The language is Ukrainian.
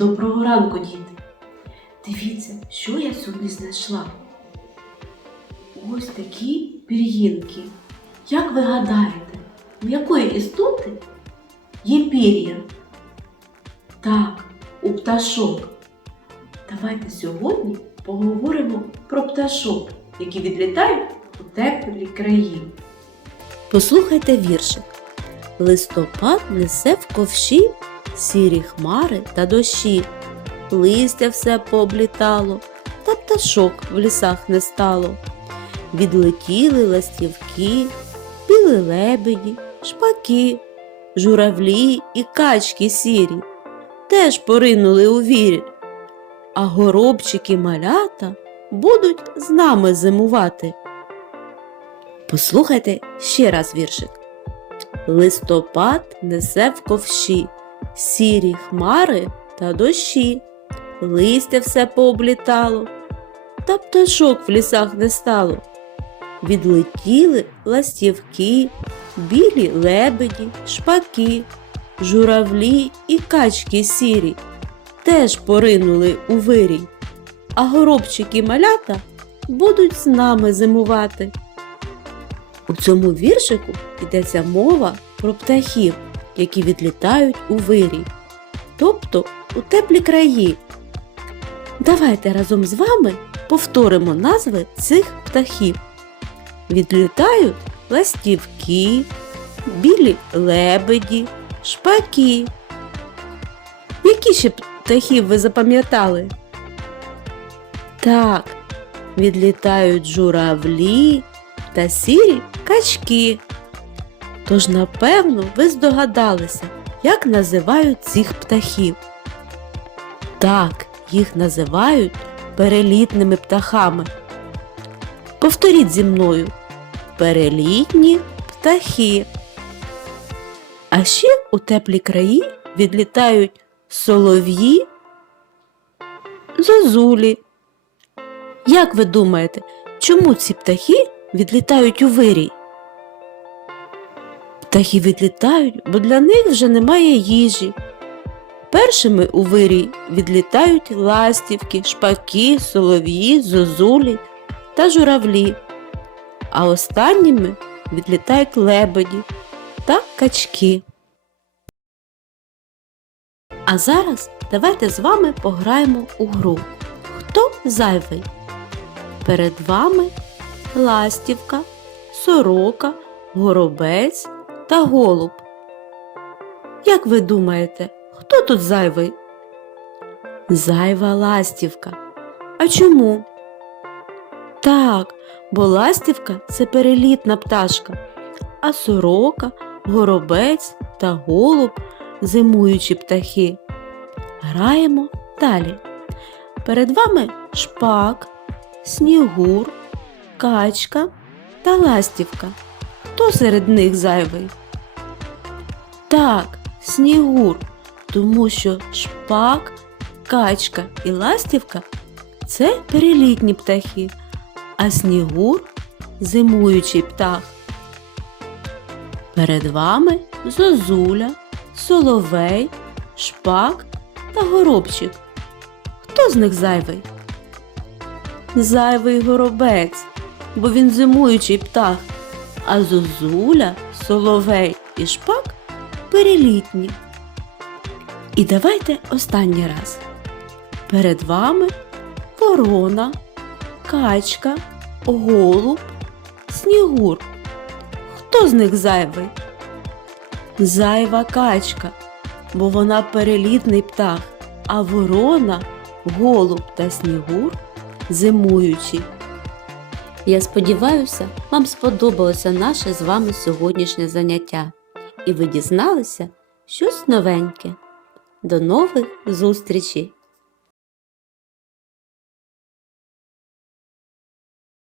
Доброго ранку, діти! Дивіться, що я собі знайшла. Ось такі пір'їнки. Як ви гадаєте, у якої істоти є пір'я? Так, у пташок. Давайте сьогодні поговоримо про пташок, які відлітають у теплі країни. Послухайте віршик. Листопад несе в ковші сірі хмари та дощі, листя все пооблітало, та пташок в лісах не стало. Відлетіли ластівки, білі лебеді, шпаки, журавлі і качки сірі, теж поринули у вірі. А горобчики малята будуть з нами зимувати. Послухайте ще раз віршик. Листопад несе в ковші сірі хмари та дощі, листя все пооблітало, та пташок в лісах не стало. Відлетіли ластівки, білі лебеді, шпаки, журавлі і качки сірі теж поринули у вирій, а горобчики малята будуть з нами зимувати. У цьому віршику йдеться мова про птахів які відлітають у вирі, тобто у теплі краї. Давайте разом з вами повторимо назви цих птахів. Відлітають ластівки, білі лебеді, шпаки. Які ще птахів ви запам'ятали? Так, відлітають журавлі та сірі качки. Тож, напевно, ви здогадалися, як називають цих птахів. Так, їх називають перелітними птахами. Повторіть зі мною перелітні птахи. А ще у теплі краї відлітають солов'ї, зозулі. Як ви думаєте, чому ці птахи відлітають у вирій? Птахи відлітають, бо для них вже немає їжі. Першими у вирій відлітають ластівки, шпаки, солов'ї, зозулі та журавлі, а останніми відлітають лебеді та качки. А зараз давайте з вами пограємо у гру. Хто зайвий? Перед вами ластівка, сорока, горобець та голуб. Як ви думаєте, хто тут зайвий? Зайва ластівка. А чому? Так, бо ластівка це перелітна пташка, а сорока, горобець та голуб зимуючі птахи. Граємо далі. Перед вами шпак, снігур, качка та ластівка. Хто серед них зайвий? Так, снігур, тому що шпак, качка і ластівка це перелітні птахи, а снігур зимуючий птах. Перед вами зозуля, соловей, шпак та горобчик. Хто з них зайвий? Зайвий горобець, бо він зимуючий птах, а зозуля, соловей і шпак перелітні. І давайте останній раз. Перед вами ворона, качка, голуб, снігур. Хто з них зайвий? Зайва качка, бо вона перелітний птах, а ворона, голуб та снігур зимуючі. Я сподіваюся, вам сподобалося наше з вами сьогоднішнє заняття і ви дізналися щось новеньке. До нових зустрічей!